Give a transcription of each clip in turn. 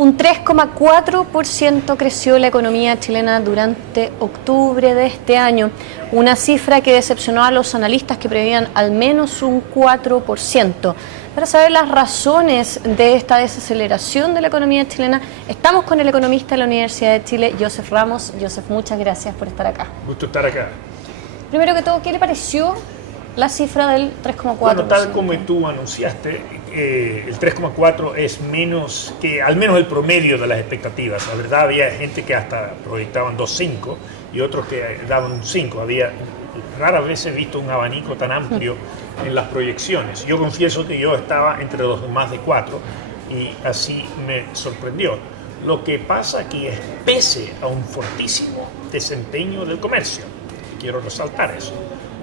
Un 3,4% creció la economía chilena durante octubre de este año, una cifra que decepcionó a los analistas que preveían al menos un 4%. Para saber las razones de esta desaceleración de la economía chilena, estamos con el economista de la Universidad de Chile, Joseph Ramos. Joseph, muchas gracias por estar acá. Gusto estar acá. Primero que todo, ¿qué le pareció la cifra del 3,4%? Bueno, tal como tú anunciaste, el 3,4 es menos que al menos el promedio de las expectativas. La verdad, había gente que hasta proyectaban 2,5 y otros que daban un 5. Raras veces he visto un abanico tan amplio en las proyecciones. Yo confieso que yo estaba entre los más de 4 y así me sorprendió. Lo que pasa aquí es pese a un fortísimo desempeño del comercio. Quiero resaltar eso.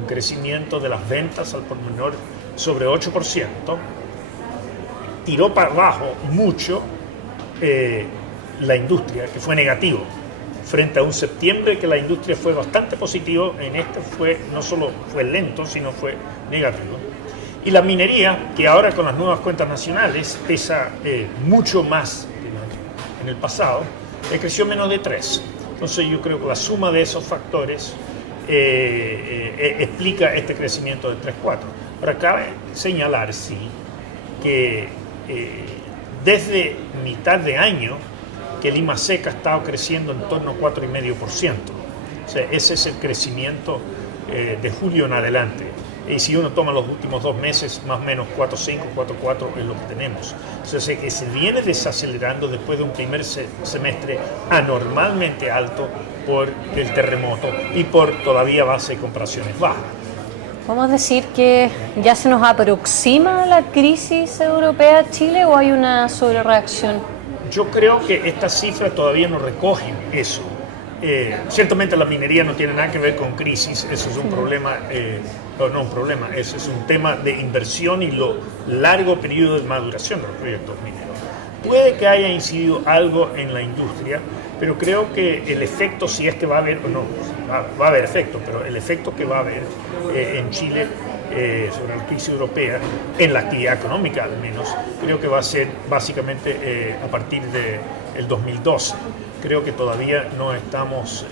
Un crecimiento de las ventas al por menor sobre 8%, tiró para abajo mucho la industria, que fue negativo, frente a un septiembre que la industria fue bastante positivo. En este no solo fue lento, sino fue negativo. Y la minería, que ahora con las nuevas cuentas nacionales pesa mucho más que en el pasado, creció menos de 3. Entonces yo creo que la suma de esos factores explica este crecimiento del 3,4. Ahora cabe señalar, sí, que desde mitad de año que el IMASEC ha estado creciendo en torno a 4,5%. O sea, ese es el crecimiento de julio en adelante. Y si uno toma los últimos 2 meses, más o menos 4,5, 4,4 es lo que tenemos. Entonces, que se viene desacelerando después de un primer semestre anormalmente alto por el terremoto y por todavía base de comparaciones bajas. ¿Podemos decir que ya se nos aproxima la crisis europea a Chile o hay una sobrereacción? Yo creo que estas cifras todavía no recogen eso. Ciertamente la minería no tiene nada que ver con crisis, eso es un problema, no un problema, eso es un tema de inversión y lo largo periodo de maduración de los proyectos mineros. Puede que haya incidido algo en la industria, pero creo que el efecto, si es que va a haber, o no, va a haber efecto, pero el efecto que va a haber en Chile sobre la crisis europea, en la actividad económica al menos, creo que va a ser básicamente a partir del 2012. Creo que todavía no estamos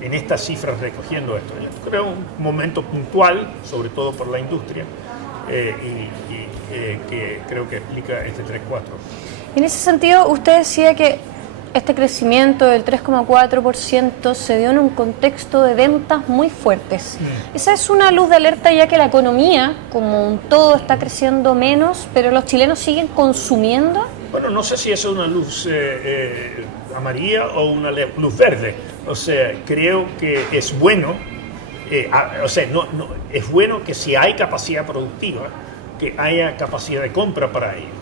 en estas cifras recogiendo esto. Yo creo un momento puntual, sobre todo por la industria, que creo que explica este 3,4. En ese sentido, usted decía que este crecimiento del 3,4% se dio en un contexto de ventas muy fuertes. Esa es una luz de alerta, ya que la economía, como un todo, está creciendo menos, pero los chilenos siguen consumiendo. Bueno, no sé si eso es una luz amarilla o una luz verde. O sea, creo que es bueno, es bueno que si hay capacidad productiva, que haya capacidad de compra para ello.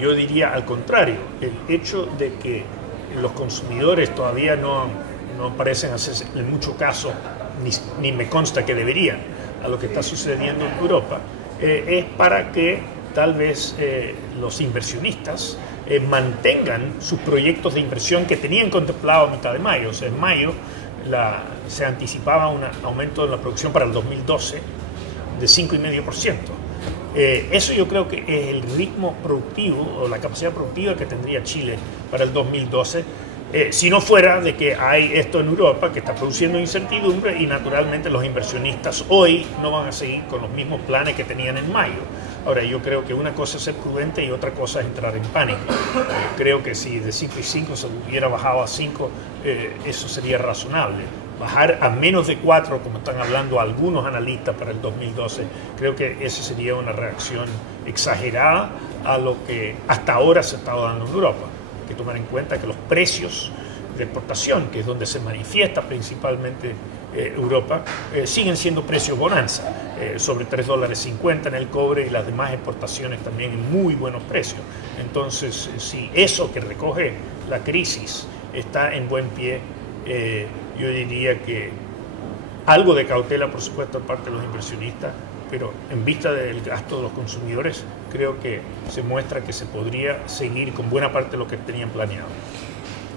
Yo diría al contrario, el hecho de que los consumidores todavía no parecen hacer en mucho caso, ni me consta que deberían, a lo que está sucediendo en Europa, es para que tal vez los inversionistas mantengan sus proyectos de inversión que tenían contemplado a mitad de mayo. O sea, en mayo se anticipaba un aumento de la producción para el 2012 de 5,5%. Eso yo creo que es el ritmo productivo o la capacidad productiva que tendría Chile para el 2012, si no fuera de que hay esto en Europa que está produciendo incertidumbre y naturalmente los inversionistas hoy no van a seguir con los mismos planes que tenían en mayo. Ahora, yo creo que una cosa es ser prudente y otra cosa es entrar en pánico. Creo que si de 5,5 se hubiera bajado a 5, eso sería razonable. Bajar a menos de 4, como están hablando algunos analistas para el 2012, creo que esa sería una reacción exagerada a lo que hasta ahora se ha estado dando en Europa. Hay que tomar en cuenta que los precios de exportación, que es donde se manifiesta principalmente Europa, siguen siendo precios bonanza, sobre $3.50 en el cobre y las demás exportaciones también en muy buenos precios. Entonces, si eso que recoge la crisis está en buen pie, yo diría que algo de cautela, por supuesto, por parte de los inversionistas, pero en vista del gasto de los consumidores, creo que se muestra que se podría seguir con buena parte de lo que tenían planeado.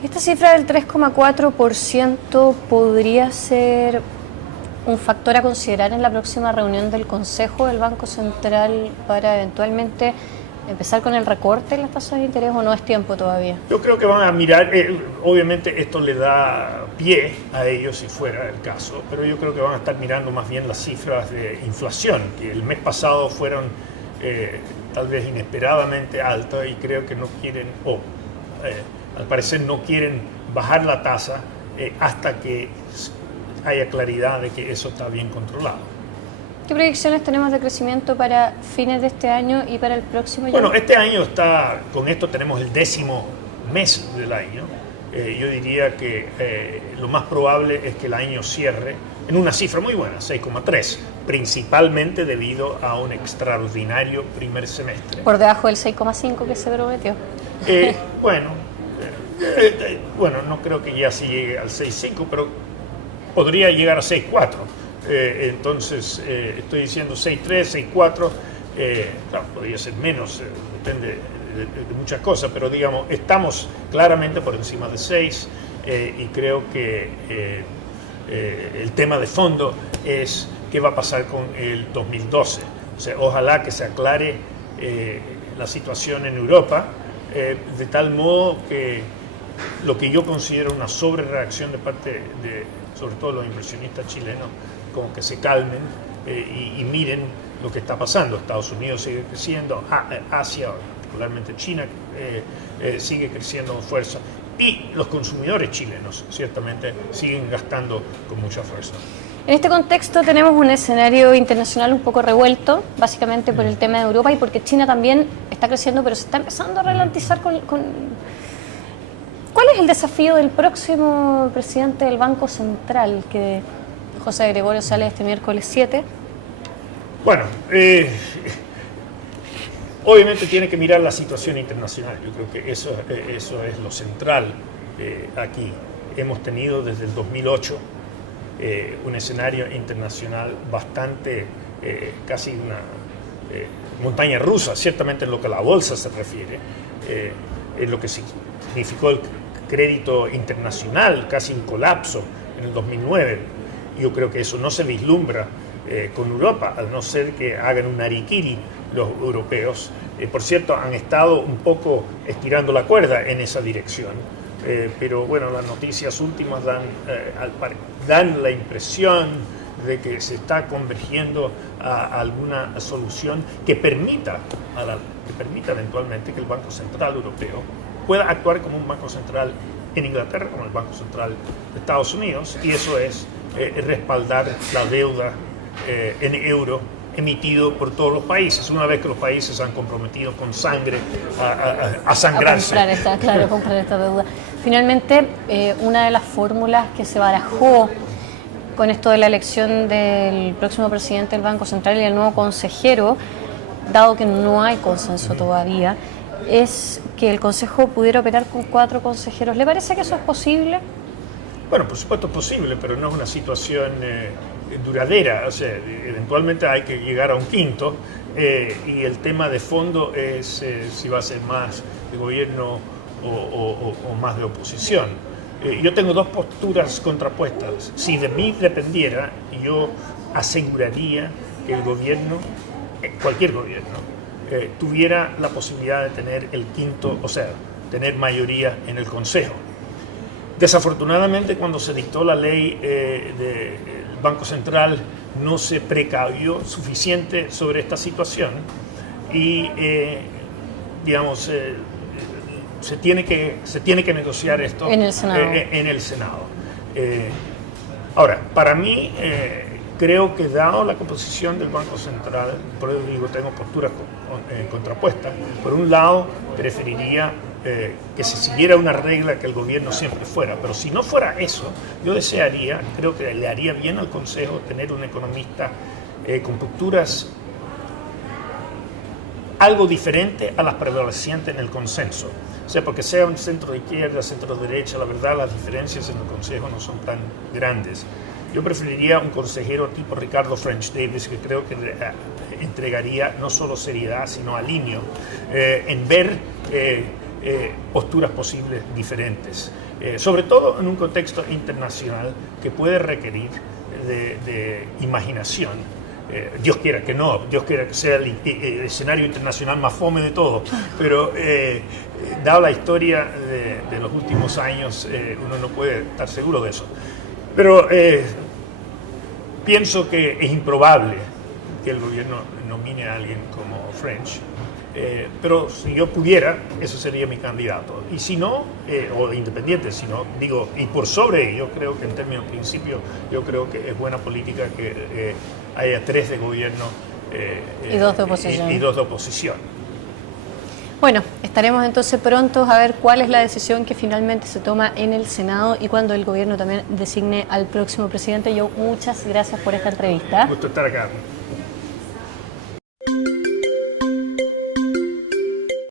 Esta cifra del 3,4% podría ser un factor a considerar en la próxima reunión del Consejo del Banco Central para eventualmente empezar con el recorte en las tasas de interés o no es tiempo todavía? Yo creo que van a mirar, obviamente esto le da pie a ellos si fuera el caso, pero yo creo que van a estar mirando más bien las cifras de inflación, que el mes pasado fueron tal vez inesperadamente altas y creo que no quieren, al parecer no quieren bajar la tasa hasta que haya claridad de que eso está bien controlado. ¿Qué proyecciones tenemos de crecimiento para fines de este año y para el próximo año? Bueno, este año con esto tenemos el 10º mes del año. Yo diría que lo más probable es que el año cierre en una cifra muy buena, 6,3, principalmente debido a un extraordinario primer semestre. Por debajo del 6,5 que se prometió. Bueno, no creo que ya se llegue al 6,5, pero podría llegar a 6,4. Entonces, estoy diciendo 6,3, 6,4, claro, podría ser menos, depende de muchas cosas, pero digamos, estamos claramente por encima de 6 y creo que el tema de fondo es qué va a pasar con el 2012. O sea, ojalá que se aclare la situación en Europa de tal modo que lo que yo considero una sobrereacción de parte de, sobre todo los inversionistas chilenos, como que se calmen y miren lo que está pasando. Estados Unidos sigue creciendo, Asia, particularmente China, sigue creciendo con fuerza y los consumidores chilenos ciertamente siguen gastando con mucha fuerza. En este contexto tenemos un escenario internacional un poco revuelto, básicamente por el tema de Europa y porque China también está creciendo, pero se está empezando a ralentizar con... ¿Cuál es el desafío del próximo presidente del Banco Central, que José Gregorio sale este miércoles 7? Bueno, obviamente tiene que mirar la situación internacional. Yo creo que eso es lo central aquí. Hemos tenido desde el 2008 un escenario internacional bastante, casi una montaña rusa, ciertamente en lo que a la bolsa se refiere, en lo que significó el crédito internacional, casi un colapso en el 2009. Yo creo que eso no se vislumbra con Europa, al no ser que hagan un harikiri los europeos. Por cierto, han estado un poco estirando la cuerda en esa dirección, pero bueno, las noticias últimas dan la impresión de que se está convergiendo a alguna solución que permita eventualmente que el Banco Central Europeo pueda actuar como un banco central en Inglaterra, como el Banco Central de Estados Unidos, y eso es respaldar la deuda en euro emitido por todos los países, una vez que los países han comprometido con sangre a sangrarse. Comprar esta deuda. Finalmente, una de las fórmulas que se barajó con esto de la elección del próximo presidente del Banco Central y el nuevo consejero, dado que no hay consenso todavía, es que el Consejo pudiera operar con 4 consejeros. ¿Le parece que eso es posible? Bueno, por supuesto es posible, pero no es una situación duradera. O sea, eventualmente hay que llegar a un quinto y el tema de fondo es si va a ser más de gobierno o más de oposición. Yo tengo dos posturas contrapuestas. Si de mí dependiera, yo aseguraría que el gobierno, cualquier gobierno, tuviera la posibilidad de tener el quinto, o sea, tener mayoría en el Consejo. Desafortunadamente, cuando se dictó la ley del Banco Central, no se precavió suficiente sobre esta situación y, digamos, se tiene que negociar esto en el Senado. Ahora, para mí, creo que dado la composición del Banco Central, por eso digo, tengo posturas contrapuestas. Por un lado, preferiría que se siguiera una regla que el gobierno siempre fuera, pero si no fuera eso, yo desearía, creo que le haría bien al Consejo tener un economista con posturas algo diferente a las prevalecientes en el consenso. O sea, porque sea un centro de izquierda, centro de derecha, la verdad las diferencias en el Consejo no son tan grandes. Yo preferiría un consejero tipo Ricardo French Davis, que creo que entregaría no solo seriedad, sino alineo en ver posturas posibles diferentes, sobre todo en un contexto internacional que puede requerir de imaginación Dios quiera que no, Dios quiera que sea el escenario internacional más fome de todo, pero dada la historia de los últimos años, uno no puede estar seguro de eso. Pero pienso que es improbable que el gobierno nomine a alguien como French, pero si yo pudiera, ese sería mi candidato. Y si no, o independiente, si no, digo, y por sobre ello, creo que en términos de principio, yo creo que es buena política que haya 3 de gobierno y 2 de oposición. Y 2 de oposición. Bueno, estaremos entonces prontos a ver cuál es la decisión que finalmente se toma en el Senado y cuando el gobierno también designe al próximo presidente. Yo muchas gracias por esta entrevista. Un gusto estar acá.